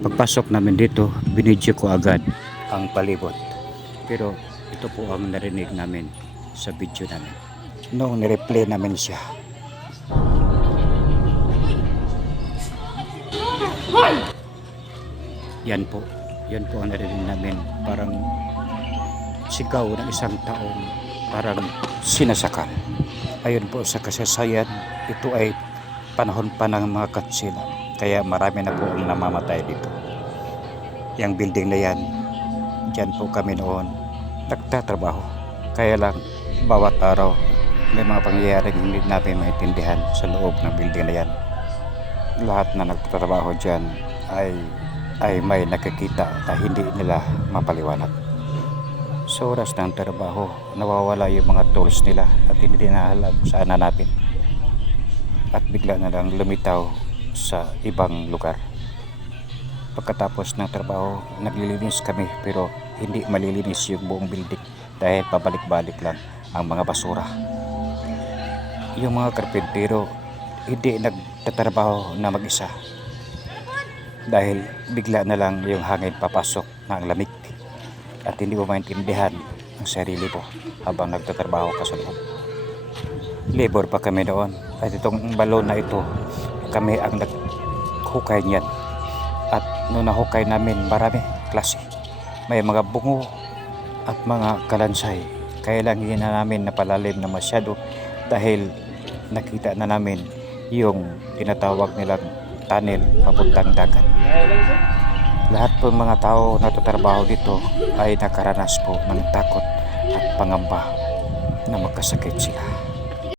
Pagpasok namin dito, binidyo ko agad ang palibot. Pero ito po ang narinig namin sa video namin. Noong nireplay namin siya. Yan po. Yan po ang narinig namin. Parang sigaw ng isang taong parang sinasakal. Ayon po sa kasasayan, ito ay panahon pa ng mga katsila. Kaya marami na po ang namamatay dito. Yang building na yan, dyan po kami noon nagtatrabaho. Kaya lang, bawat araw, may mga pangyayaring hindi namin maintindihan sa loob ng building na yan. Lahat na nagtatrabaho dyan ay ay may nakikita na hindi nila mapaliwanag. Sa oras ng trabaho, nawawala yung mga tools nila at hindi na alam saan hanapin. At bigla na lang lumitaw sa ibang lugar. Pagkatapos ng trabaho, naglilinis kami pero hindi malilinis yung buong building dahil pabalik-balik lang ang mga basura. Yung mga karpentero, hindi nagtatrabaho na mag-isa dahil bigla na lang yung hangin papasok ng lamig at hindi mo maintindihan ang sarili mo habang nagtatrabaho ka sa loob. Labor pa kami noon at itong balon na ito kami ang naghukay niyan. At noong nahukay namin marami klase. May mga bungo at mga kalansay. Kaya lang hindi na namin napalalim na masyado dahil nakita na namin yung tinatawag nilang tunnel papuntang dagat lahat po mga tao na tatrabaho dito ay nakaranas po ng takot at pangamba na magkasakit sila